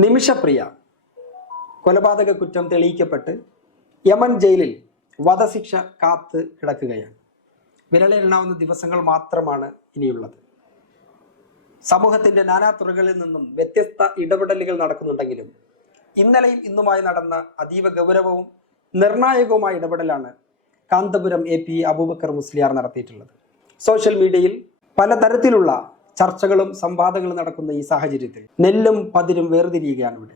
നിമിഷപ്രിയ കൊലപാതക കുറ്റം തെളിയിക്കപ്പെട്ട് യമൻ ജയിലിൽ വധശിക്ഷ കാത്ത് കിടക്കുകയാണ്. വിരലിലെണ്ണാവുന്ന ദിവസങ്ങൾ മാത്രമാണ് ഇനിയുള്ളത്. സമൂഹത്തിന്റെ നാനാതുറകളിൽ നിന്നും വ്യത്യസ്ത ഇടപെടലുകൾ നടക്കുന്നുണ്ടെങ്കിലും ഇന്നലെയും ഇന്നുമായി നടന്ന അതീവ ഗൗരവവും നിർണായകവുമായ ഇടപെടലാണ് കാന്തപുരം AP അബൂബക്കർ മുസ്ലിയാർ നടത്തിയിട്ടുള്ളത്. സോഷ്യൽ മീഡിയയിൽ പലതരത്തിലുള്ള ചർച്ചകളും സംവാദങ്ങളും നടക്കുന്ന ഈ സാഹചര്യത്തിൽ നെല്ലും പതിരും വേർതിരിയുകയാണ് ഇവിടെ.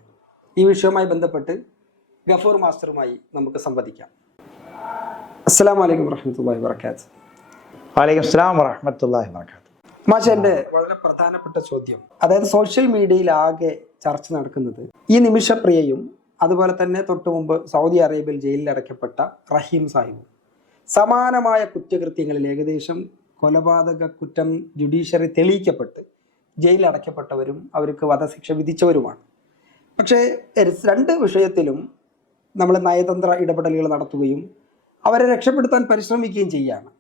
ഈ വിഷയവുമായി ബന്ധപ്പെട്ട് ഗഫൂർ മാസ്റ്ററുമായി നമുക്ക് സംവദിക്കാം. അസ്സലാമു അലൈക്കും വറഹ്മത്തുള്ളാഹി വബറകാതുഹു. വഅലൈക്കും അസ്സലാം വറഹ്മത്തുള്ളാഹി വബറകാതുഹു. മാഷ, എൻ്റെ വളരെ പ്രധാനപ്പെട്ട ചോദ്യം, അതായത് സോഷ്യൽ മീഡിയയിൽ ആകെ ചർച്ച നടക്കുന്നത് ഈ നിമിഷപ്രിയയും അതുപോലെ തന്നെ തൊട്ടു മുമ്പ് സൗദി അറേബ്യയിൽ ജയിലിൽ അടയ്ക്കപ്പെട്ട റഹീം സാഹിബും സമാനമായ കുറ്റകൃത്യങ്ങളിൽ ഏകദേശം കൊലപാതക കുറ്റം ജുഡീഷ്യറി തെളിയിക്കപ്പെട്ട് ജയിലിൽ അടയ്ക്കപ്പെട്ടവരും അവർക്ക് വധശിക്ഷ വിധിച്ചവരുമാണ്. പക്ഷേ രണ്ട് വിഷയത്തിലും നമ്മൾ നയതന്ത്ര ഇടപെടലുകൾ നടത്തുകയും അവരെ രക്ഷപ്പെടുത്താൻ പരിശ്രമിക്കുകയും ചെയ്യുകയാണ്.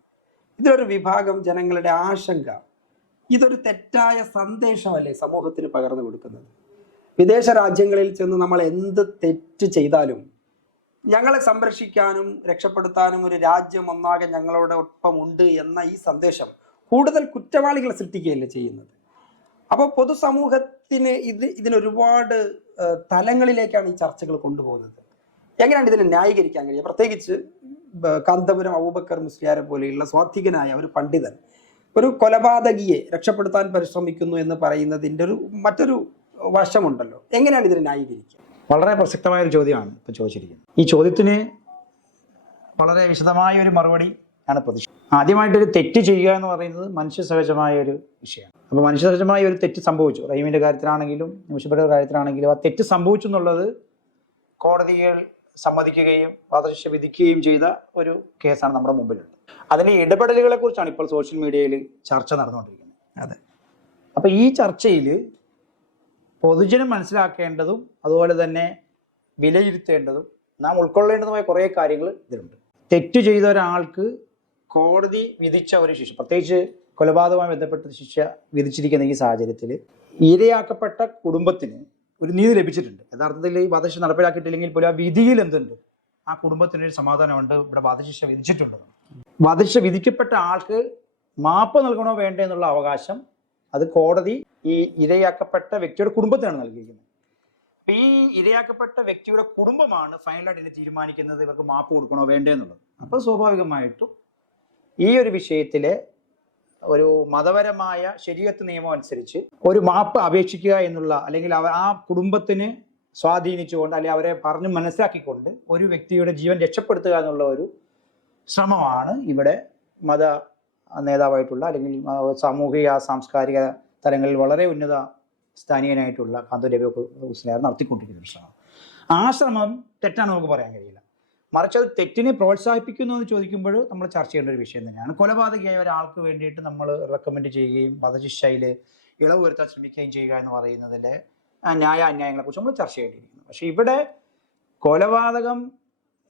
ഇതിലൊരു വിഭാഗം ജനങ്ങളുടെ ആശങ്ക, ഇതൊരു തെറ്റായ സന്ദേശമല്ലേ സമൂഹത്തിന് പകർന്നു കൊടുക്കുന്നത്? വിദേശ രാജ്യങ്ങളിൽ ചെന്ന് നമ്മൾ എന്ത് തെറ്റ് ചെയ്താലും ഞങ്ങളെ സംരക്ഷിക്കാനും രക്ഷപ്പെടുത്താനും ഒരു രാജ്യം ഒന്നാകെ ഞങ്ങളുടെ ഒപ്പം ഉണ്ട് എന്ന ഈ സന്ദേശം കൂടുതൽ കുറ്റവാളികളെ സൃഷ്ടിക്കുകയല്ലേ ചെയ്യുന്നത്. അപ്പോൾ പൊതുസമൂഹത്തിന് ഇതിനൊരുപാട് തലങ്ങളിലേക്കാണ് ഈ ചർച്ചകൾ കൊണ്ടുപോകുന്നത്. എങ്ങനെയാണ് ഇതിനെ ന്യായീകരിക്കാൻ കഴിയുക? പ്രത്യേകിച്ച് കാന്തപുരം അബൂബക്കർ മുസ്ലിയാരെ പോലെയുള്ള സ്വാത്വികനായ ഒരു പണ്ഡിതൻ ഒരു കൊലപാതകിയെ രക്ഷപ്പെടുത്താൻ പരിശ്രമിക്കുന്നു എന്ന് പറയുന്നതിൻ്റെ മറ്റൊരു വശമുണ്ടല്ലോ. എങ്ങനെയാണ് ഇതിനെ ന്യായീകരിക്കുക? വളരെ പ്രസക്തമായ ഒരു ചോദ്യമാണ് ഇപ്പോൾ ചോദിച്ചിരിക്കുന്നത്. ഈ ചോദ്യത്തിന് വളരെ വിശദമായ ഒരു മറുപടി ആണ് പ്രതീക്ഷ. ആദ്യമായിട്ടൊരു തെറ്റ് ചെയ്യുക എന്ന് പറയുന്നത് മനുഷ്യ സഹജമായ ഒരു വിഷയമാണ്. അപ്പോൾ മനുഷ്യ സഹജമായ ഒരു തെറ്റ് സംഭവിച്ചു, റഹീമിൻ്റെ കാര്യത്തിലാണെങ്കിലും നിമിഷപ്രിയയുടെ കാര്യത്തിലാണെങ്കിലും ആ തെറ്റ് സംഭവിച്ചു എന്നുള്ളത് കോടതികൾ സമ്മതിക്കുകയും വധശിക്ഷ വിധിക്കുകയും ചെയ്ത ഒരു കേസാണ് നമ്മുടെ മുമ്പിലുള്ളത്. അതിൻ്റെ ഇടപെടലുകളെ കുറിച്ചാണ് ഇപ്പോൾ സോഷ്യൽ മീഡിയയിൽ ചർച്ച നടന്നുകൊണ്ടിരിക്കുന്നത്. അതെ. അപ്പോൾ ഈ ചർച്ചയിൽ പൊതുജനം മനസ്സിലാക്കേണ്ടതും അതുപോലെ തന്നെ വിലയിരുത്തേണ്ടതും നാം ഉൾക്കൊള്ളേണ്ടതുമായ കുറേ കാര്യങ്ങൾ ഇതിലുണ്ട്. തെറ്റ് ചെയ്ത ഒരാൾക്ക് കോടതി വിധിച്ച ഒരു ശിക്ഷ, പ്രത്യേകിച്ച് കൊലപാതകവുമായി ബന്ധപ്പെട്ട ശിക്ഷ വിധിച്ചിരിക്കുന്ന ഈ സാഹചര്യത്തിൽ ഇരയാക്കപ്പെട്ട കുടുംബത്തിന് ഒരു നീതി ലഭിച്ചിട്ടുണ്ട്. യഥാർത്ഥത്തിൽ ഈ വധശിക്ഷ നടപ്പിലാക്കിയിട്ടില്ലെങ്കിൽ പോലും ആ വിധിയിൽ എന്തുണ്ട്, ആ കുടുംബത്തിനൊരു സമാധാനമുണ്ട്, ഇവിടെ വധശിക്ഷ വിധിച്ചിട്ടുണ്ട്. വധശിക്ഷ വിധിക്കപ്പെട്ട ആൾക്ക് മാപ്പ് നൽകണോ വേണ്ടേ എന്നുള്ള അവകാശം അത് കോടതി ഈ ഇരയാക്കപ്പെട്ട വ്യക്തിയുടെ കുടുംബത്തിനാണ് നൽകിയിരിക്കുന്നത്. ഈ ഇരയാക്കപ്പെട്ട വ്യക്തിയുടെ കുടുംബമാണ് ഫൈനലായിട്ട് ഇതിനെ തീരുമാനിക്കുന്നത് ഇവർക്ക് മാപ്പ് കൊടുക്കണോ വേണ്ടേ എന്നുള്ളത്. അപ്പോൾ സ്വാഭാവികമായിട്ടും ഈ ഒരു വിഷയത്തിലെ ഒരു മതപരമായ ശരീഅത്ത് നിയമം അനുസരിച്ച് ഒരു മാപ്പ് അപേക്ഷിക്കുക എന്നുള്ള, അല്ലെങ്കിൽ ആ കുടുംബത്തിന് സ്വാധീനിച്ചുകൊണ്ട് അല്ലെങ്കിൽ അവരെ പറഞ്ഞു മനസ്സിലാക്കിക്കൊണ്ട് ഒരു വ്യക്തിയുടെ ജീവൻ രക്ഷപ്പെടുത്തുക എന്നുള്ള ഒരു ശ്രമമാണ് ഇവിടെ മത നേതാവായിട്ടുള്ള അല്ലെങ്കിൽ സാമൂഹിക സാംസ്കാരിക തലങ്ങളിൽ വളരെ ഉന്നത സ്ഥാനീയനായിട്ടുള്ള കാന്തപുരം മുസ്ലിയാർ നടത്തിക്കൊണ്ടിരിക്കുന്ന ഒരു ശ്രമം. ആ ശ്രമം തെറ്റാണെന്ന് നമുക്ക് പറയാൻ കഴിയില്ല. മറിച്ച് അത് തെറ്റിനെ പ്രോത്സാഹിപ്പിക്കുന്നു എന്ന് ചോദിക്കുമ്പോൾ നമ്മൾ ചർച്ച ചെയ്യേണ്ട ഒരു വിഷയം തന്നെയാണ്. കൊലപാതകയായ ഒരാൾക്ക് വേണ്ടിയിട്ട് നമ്മൾ റെക്കമെൻഡ് ചെയ്യുകയും വധശിക്ഷയിൽ ഇളവ് വരുത്താൻ ശ്രമിക്കുകയും ചെയ്യുക എന്ന് പറയുന്നതിലെ ന്യായ അന്യായങ്ങളെക്കുറിച്ച് നമ്മൾ ചർച്ച ചെയ്യേണ്ടിയിരിക്കുന്നു. പക്ഷെ ഇവിടെ കൊലപാതകം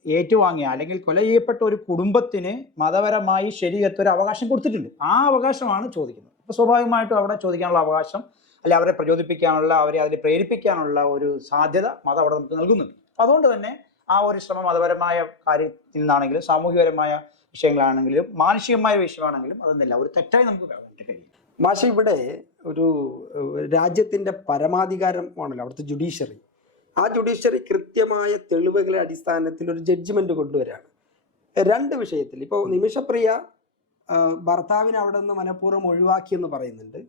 ഏറ്റുവാങ്ങിയ അല്ലെങ്കിൽ കൊല ചെയ്യപ്പെട്ട ഒരു കുടുംബത്തിന് മതപരമായി ശരീഅത്ത് ഒരു അവകാശം കൊടുത്തിട്ടുണ്ട്. ആ അവകാശമാണ് ചോദിക്കുന്നത്. അപ്പോൾ സ്വാഭാവികമായിട്ടും അവിടെ ചോദിക്കാനുള്ള അവകാശം, അല്ലെ അവരെ പ്രചോദിപ്പിക്കാനുള്ള, അവരെ അതിൽ പ്രേരിപ്പിക്കാനുള്ള ഒരു സാധ്യത മതം അവിടെ നമുക്ക് നൽകുന്നുണ്ട്. അതുകൊണ്ട് തന്നെ ആ ഒരു ശ്രമം മതപരമായ കാര്യത്തിൽ നിന്നാണെങ്കിലും സാമൂഹികപരമായ വിഷയങ്ങളാണെങ്കിലും മാനുഷികമായ വിഷയമാണെങ്കിലും അതൊന്നുമില്ല ഒരു തെറ്റായി നമുക്ക് പറയാനായിട്ട് കഴിയും. മാഷ, ഇവിടെ ഒരു രാജ്യത്തിൻ്റെ പരമാധികാരമാണല്ലോ അവിടുത്തെ ജുഡീഷ്യറി. ആ ജുഡീഷ്യറി കൃത്യമായ തെളിവുകളുടെ അടിസ്ഥാനത്തിൽ ഒരു ജഡ്ജ്മെന്റ് കൊണ്ടുവരികയാണ് രണ്ട് വിഷയത്തിൽ. ഇപ്പോൾ നിമിഷപ്രിയ ഭർത്താവിനെ അവിടെ നിന്ന് മനഃപൂർവ്വം ഒഴിവാക്കിയെന്ന് പറയുന്നുണ്ട്.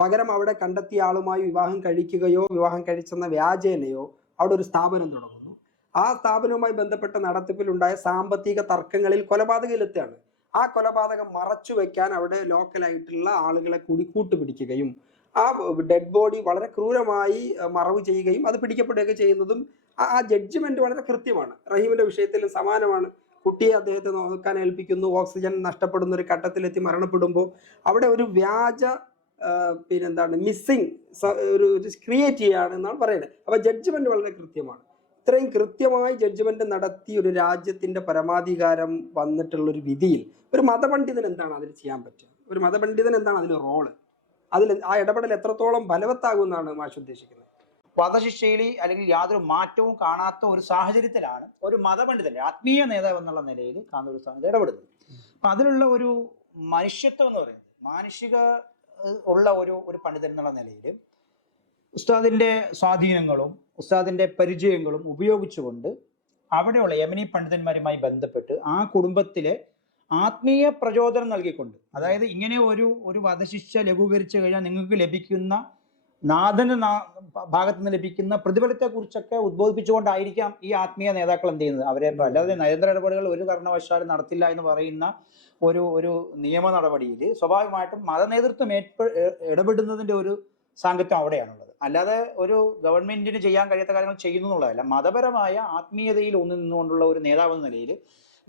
പകരം അവിടെ കണ്ടെത്തിയ ആളുമായി വിവാഹം കഴിക്കുകയോ വിവാഹം കഴിച്ചെന്ന വ്യാജേനയോ അവിടെ ഒരു സ്ഥാപനം തുടങ്ങുന്നു. ആ സ്ഥാപനവുമായി ബന്ധപ്പെട്ട നടത്തിപ്പിലുണ്ടായ സാമ്പത്തിക തർക്കങ്ങളിൽ കൊലപാതകയിലെത്തുകയാണ്. ആ കൊലപാതകം മറച്ചു വെക്കാൻ അവിടെ ലോക്കലായിട്ടുള്ള ആളുകളെ കൂടി കൂട്ടുപിടിക്കുകയും ആ ഡെഡ് ബോഡി വളരെ ക്രൂരമായി മറവ് ചെയ്യുകയും അത് പിടിക്കപ്പെടുകയൊക്കെ ചെയ്യുന്നതും ആ ജഡ്ജ്മെന്റ് വളരെ കൃത്യമാണ്. റഹീമിന്റെ വിഷയത്തിൽ സമാനമാണ്. കുട്ടിയെ അദ്ദേഹത്തെ നോക്കാൻ ഏൽപ്പിക്കുന്നു, ഓക്സിജൻ നഷ്ടപ്പെടുന്ന ഒരു ഘട്ടത്തിലെത്തി മരണപ്പെടുമ്പോൾ അവിടെ ഒരു വ്യാജ മിസ്സിങ് ഒരു ക്രിയേറ്റ് ചെയ്യുകയാണ് എന്നാണ് പറയുന്നത്. അപ്പൊ ജഡ്ജ്മെന്റ് വളരെ കൃത്യമാണ്. ഇത്രയും കൃത്യമായി ജഡ്ജ്മെന്റ് നടത്തി ഒരു രാജ്യത്തിന്റെ പരമാധികാരം വന്നിട്ടുള്ളൊരു വിധിയിൽ ഒരു മതപണ്ഡിതൻ എന്താണ് അതിൽ ചെയ്യാൻ പറ്റുക? ഒരു മതപണ്ഡിതൻ എന്താണ് അതിന് റോള്? അതിൽ ആ ഇടപെടൽ എത്രത്തോളം ബലവത്താകുമെന്നാണ് മാഷ് ഉദ്ദേശിക്കുന്നത്? വധശിക്ഷയിൽ അല്ലെങ്കിൽ യാതൊരു മാറ്റവും കാണാത്ത ഒരു സാഹചര്യത്തിലാണ് ഒരു മതപണ്ഡിതൻ, ആത്മീയ നേതാവ് എന്നുള്ള നിലയിൽ കാന്തപുരം ഉസ്താദ് ഇടപെടുന്നത്. അപ്പൊ അതിലുള്ള ഒരു മനുഷ്യത്വം എന്ന് പറയുന്നത്, മാനുഷിക ഉള്ള ഒരു പണ്ഡിതൻ എന്നുള്ള നിലയിൽ ഉസ്താദിന്റെ സ്വാധീനങ്ങളും ഉസ്താദിന്റെ പരിചയങ്ങളും ഉപയോഗിച്ചുകൊണ്ട് അവിടെയുള്ള യമനി പണ്ഡിതന്മാരുമായി ബന്ധപ്പെട്ട് ആ കുടുംബത്തിലെ ആത്മീയ പ്രചോദനം നൽകിക്കൊണ്ട്, അതായത് ഇങ്ങനെ ഒരു വധശിക്ഷ ലഘൂകരിച്ചു കഴിഞ്ഞാൽ നിങ്ങൾക്ക് ലഭിക്കുന്ന നാഥന്റെ ഭാഗത്ത് നിന്ന് ലഭിക്കുന്ന പ്രതിഫലത്തെ കുറിച്ചൊക്കെ ഉദ്ബോധിപ്പിച്ചുകൊണ്ടായിരിക്കാം ഈ ആത്മീയ നേതാക്കൾ എന്ത് ചെയ്യുന്നത്. അവരെ അല്ലാതെ നയതന്ത്ര ഇടപെടലുകൾ ഒരു കാരണവശാലും നടത്തില്ല എന്ന് പറയുന്ന ഒരു നിയമ നടപടിയിൽ സ്വാഭാവികമായിട്ടും മതനേതൃത്വം ഇടപെടുന്നതിന്റെ ഒരു സാങ്കത്യം അവിടെയാണുള്ളത്. അല്ലാതെ ഒരു ഗവൺമെന്റിന് ചെയ്യാൻ കഴിയാത്ത കാര്യങ്ങൾ ചെയ്യുന്നു എന്നുള്ളതല്ല. മതപരമായ ആത്മീയതയിൽ ഊന്നി നിന്നുകൊണ്ടുള്ള ഒരു നേതാവ് എന്ന നിലയിൽ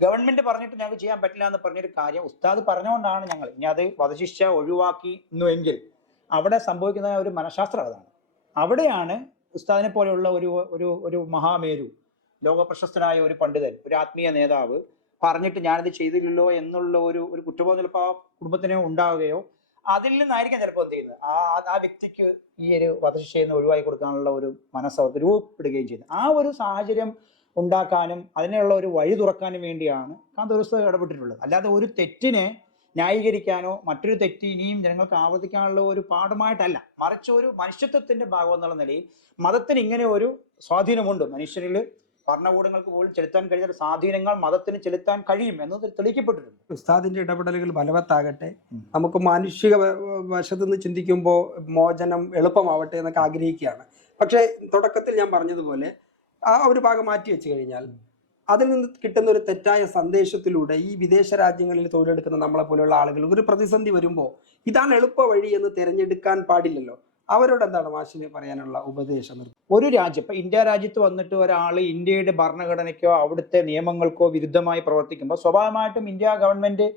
ഗവൺമെന്റ് പറഞ്ഞിട്ട് ഞങ്ങൾക്ക് ചെയ്യാൻ പറ്റില്ല എന്ന് പറഞ്ഞൊരു കാര്യം ഉസ്താദ് പറഞ്ഞുകൊണ്ടാണ് ഞങ്ങൾ ഇനി അത് വധശിക്ഷ ഒഴിവാക്കിയെങ്കിൽ അവിടെ സംഭവിക്കുന്ന ഒരു മനഃശാസ്ത്രം അതാണ്. അവിടെയാണ് ഉസ്താദിനെ പോലെയുള്ള ഒരു മഹാമേരു, ലോക പ്രശസ്തനായ ഒരു പണ്ഡിതൻ, ഒരു ആത്മീയ നേതാവ് പറഞ്ഞിട്ട് ഞാനത് ചെയ്തില്ലല്ലോ എന്നുള്ള ഒരു കുറ്റബോധം ചിലപ്പോൾ ആ കുടുംബത്തിന് ഉണ്ടാവുകയോ അതിൽ നിന്നായിരിക്കും ചിലപ്പോൾ എന്ത് ചെയ്യുന്നത് ആ വ്യക്തിക്ക് ഈ ഒരു വധശിക്ഷയിൽ നിന്ന് ഒഴിവാക്കി കൊടുക്കാനുള്ള ഒരു മനസ്സവർക്ക് രൂപപ്പെടുകയും ചെയ്യുന്നത്. ആ ഒരു സാഹചര്യം ഉണ്ടാക്കാനും അതിനുള്ള ഒരു വഴി തുറക്കാനും വേണ്ടിയാണ് കാന്തപുരം ഉസ്താദ് ഇടപെട്ടിട്ടുള്ളത്. അല്ലാതെ ഒരു തെറ്റിനെ ന്യായീകരിക്കാനോ മറ്റൊരു തെറ്റ് ഇനിയും ജനങ്ങൾക്ക് ആവർത്തിക്കാനുള്ള ഒരു പാഠമായിട്ടല്ല, മറിച്ച് ഒരു മനുഷ്യത്വത്തിന്റെ ഭാഗം എന്നുള്ള നിലയിൽ മതത്തിന് ഇങ്ങനെ ഒരു സ്വാധീനമുണ്ട്. മനുഷ്യരിൽ ഭരണകൂടങ്ങൾക്ക് പോലും ചെലുത്താൻ കഴിയുന്ന സ്വാധീനങ്ങൾ മതത്തിന് ചെലുത്താൻ കഴിയും എന്നത് തെളിയിക്കപ്പെട്ടിട്ടുണ്ട്. ഉസ്താദിന്റെ ഇടപെടലുകൾ ഫലവത്താകട്ടെ, നമുക്ക് മാനുഷിക വശത്ത് നിന്ന് ചിന്തിക്കുമ്പോൾ മോചനം എളുപ്പമാവട്ടെ എന്നൊക്കെ ആഗ്രഹിക്കുകയാണ്. പക്ഷേ തുടക്കത്തിൽ ഞാൻ പറഞ്ഞതുപോലെ ആ ഒരു ഭാഗം മാറ്റി വെച്ച് കഴിഞ്ഞാൽ അതിൽ നിന്ന് കിട്ടുന്ന ഒരു തെറ്റായ സന്ദേശത്തിലൂടെ ഈ വിദേശ രാജ്യങ്ങളിൽ തൊഴിലെടുക്കുന്ന നമ്മളെ പോലെയുള്ള ആളുകൾ ഒരു പ്രതിസന്ധി വരുമ്പോൾ ഇതാണ് എളുപ്പ വഴി എന്ന് തിരഞ്ഞെടുക്കാൻ പാടില്ലല്ലോ. അവരോട് എന്താണ് മാഷിന് പറയാനുള്ള ഉപദേശം? ഒരു രാജ്യം, ഇപ്പൊ ഇന്ത്യ രാജ്യത്ത് വന്നിട്ട് ഒരാൾ ഇന്ത്യയുടെ ഭരണഘടനയ്ക്കോ അവിടുത്തെ നിയമങ്ങൾക്കോ വിരുദ്ധമായി പ്രവർത്തിക്കുമ്പോൾ സ്വാഭാവികമായിട്ടും ഇന്ത്യ ഗവൺമെന്റ്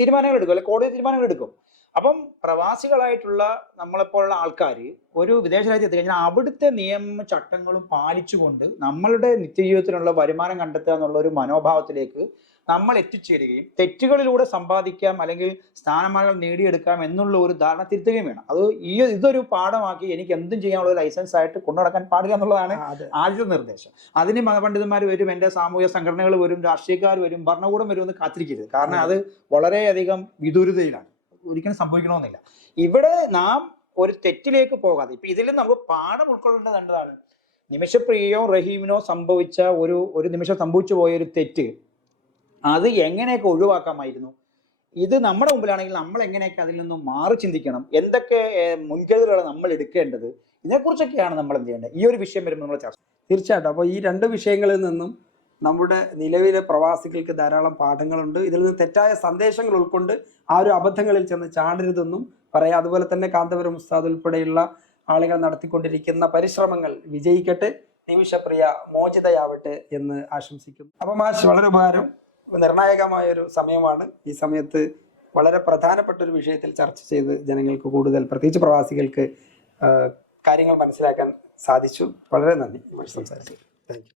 തീരുമാനങ്ങൾ എടുക്കും, അല്ലെങ്കിൽ കോടതി തീരുമാനങ്ങൾ എടുക്കും. അപ്പം പ്രവാസികളായിട്ടുള്ള നമ്മളെപ്പോലുള്ള ആൾക്കാർ ഒരു വിദേശ രാജ്യത്ത് കഴിഞ്ഞാൽ അവിടുത്തെ നിയമ ചട്ടങ്ങളും പാലിച്ചുകൊണ്ട് നമ്മളുടെ നിത്യജീവിതത്തിനുള്ള വരുമാനം കണ്ടെത്തുക എന്നുള്ള ഒരു മനോഭാവത്തിലേക്ക് നമ്മൾ എത്തിച്ചേരുകയും തെറ്റുകളിലൂടെ സമ്പാദിക്കാം അല്ലെങ്കിൽ സ്ഥാനമാനങ്ങൾ നേടിയെടുക്കാം എന്നുള്ള ഒരു ധാരണ തിരുത്തുകയും വേണം. അത് ഇതൊരു പാഠമാക്കി എനിക്ക് എന്തും ചെയ്യാനുള്ള ഒരു ലൈസൻസ് ആയിട്ട് കൊണ്ടുനടക്കാൻ പാടില്ല എന്നുള്ളതാണ് ആദ്യത്തെ നിർദ്ദേശം. അതിന് മതപണ്ഡിതന്മാർ വരും, എൻ്റെ സാമൂഹ്യ സംഘടനകൾ വരും, രാഷ്ട്രീയക്കാർ വരും, ഭരണകൂടം വരും എന്ന് കാത്തിരിക്കരുത്. കാരണം അത് വളരെയധികം വിദൂരതയിലാണ്, ഒരിക്കലും സംഭവിക്കണമെന്നില്ല. ഇവിടെ നാം ഒരു തെറ്റിലേക്ക് പോകാതെ ഇപ്പൊ ഇതിൽ നമുക്ക് പാഠം ഉൾക്കൊള്ളേണ്ടത് എന്താണ്? നിമിഷപ്രിയയോ റഹീമിനോ സംഭവിച്ച ഒരു നിമിഷം സംഭവിച്ചു പോയ ഒരു തെറ്റ് അത് എങ്ങനെയൊക്കെ ഒഴിവാക്കാമായിരുന്നു? ഇത് നമ്മുടെ മുമ്പിലാണെങ്കിൽ നമ്മൾ എങ്ങനെയൊക്കെ അതിൽ നിന്നും മാറി ചിന്തിക്കണം, എന്തൊക്കെ മുൻകരുതലുകളാണ് നമ്മൾ എടുക്കേണ്ടത്, ഇതിനെക്കുറിച്ചൊക്കെയാണ് നമ്മൾ എന്ത് ചെയ്യേണ്ടത്. ഈ ഒരു വിഷയം വരുമ്പോൾ നമ്മൾ ചർച്ച തീർച്ചയായിട്ടും. അപ്പോൾ ഈ രണ്ട് വിഷയങ്ങളിൽ നിന്നും നമ്മുടെ നിലവിലെ പ്രവാസികൾക്ക് ധാരാളം പാഠങ്ങളുണ്ട്. ഇതിൽ നിന്ന് തെറ്റായ സന്ദേശങ്ങൾ ഉൾക്കൊണ്ട് ആ ഒരു അബദ്ധങ്ങളിൽ ചെന്ന് ചാടരുതെന്നും പറയാം. അതുപോലെ തന്നെ കാന്തപുരം ഉസ്താദ് ഉൾപ്പെടെയുള്ള ആളുകൾ നടത്തിക്കൊണ്ടിരിക്കുന്ന പരിശ്രമങ്ങൾ വിജയിക്കട്ടെ, നിമിഷപ്രിയ മോചിതയാവട്ടെ എന്ന് ആശംസിക്കുന്നു. അപ്പം മാഷ്, വളരെ ഉപകാരം. നിർണായകമായ ഒരു സമയമാണ്. ഈ സമയത്ത് വളരെ പ്രധാനപ്പെട്ട ഒരു വിഷയത്തിൽ ചർച്ച ചെയ്ത് ജനങ്ങൾക്ക് കൂടുതൽ, പ്രത്യേകിച്ച് പ്രവാസികൾക്ക് കാര്യങ്ങൾ മനസ്സിലാക്കാൻ സാധിച്ചു. വളരെ നന്ദി സംസാരിച്ചു. Thank you.